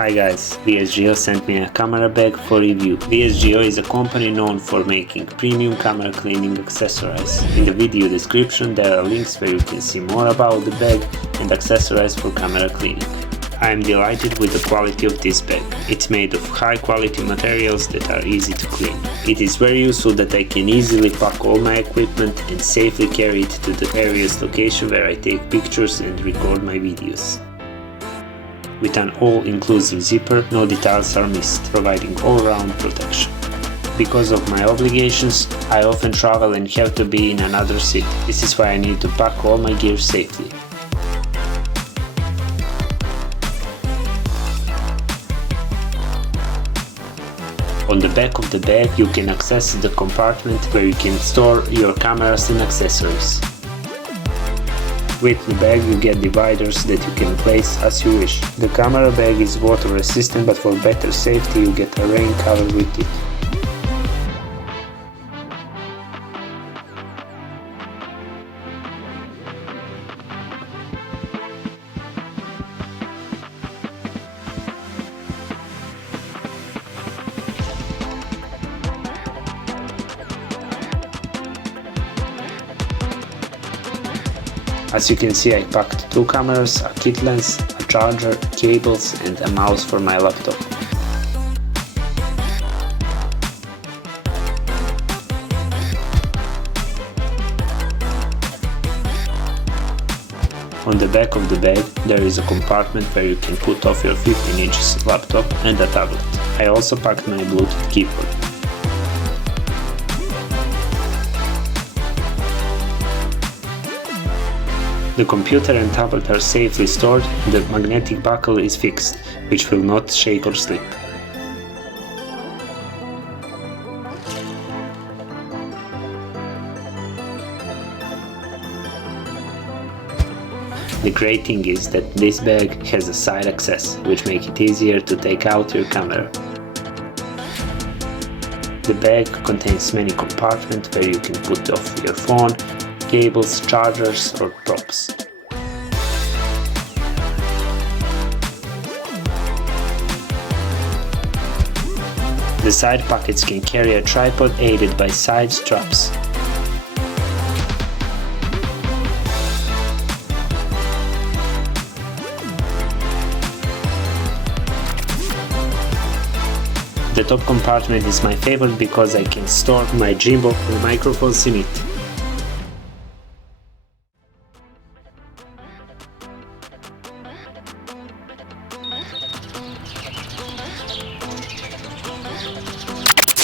Hi guys, VSGO sent me a camera bag for review. VSGO is a company known for making premium camera cleaning accessories. In the video description there are links where you can see more about the bag and accessories for camera cleaning. I am delighted with the quality of this bag. It's made of high quality materials that are easy to clean. It is very useful that I can easily pack all my equipment and safely carry it to the various locations where I take pictures and record my videos. With an all-inclusive zipper, no details are missed, providing all-round protection. Because of my obligations, I often travel and have to be in another city. This is why I need to pack all my gear safely. On the back of the bag you can access the compartment where you can store your cameras and accessories. With the bag you get dividers that you can place as you wish. The camera bag is water resistant, but for better safety you get a rain cover with it. As you can see, I packed 2 cameras, a kit lens, a charger, cables and a mouse for my laptop. On the back of the bag there is a compartment where you can put off your 15-inch laptop and a tablet. I also packed my Bluetooth keyboard. The computer and tablet are safely stored and the magnetic buckle is fixed, which will not shake or slip. The great thing is that this bag has a side access, which makes it easier to take out your camera. The bag contains many compartments where you can put off your phone, cables, chargers or props. The side pockets can carry a tripod aided by side straps. The top compartment is my favorite because I can store my gimbal and microphones in it.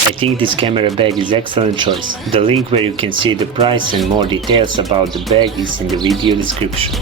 I think this camera bag is excellent choice. The link where you can see the price and more details about the bag is in the video description.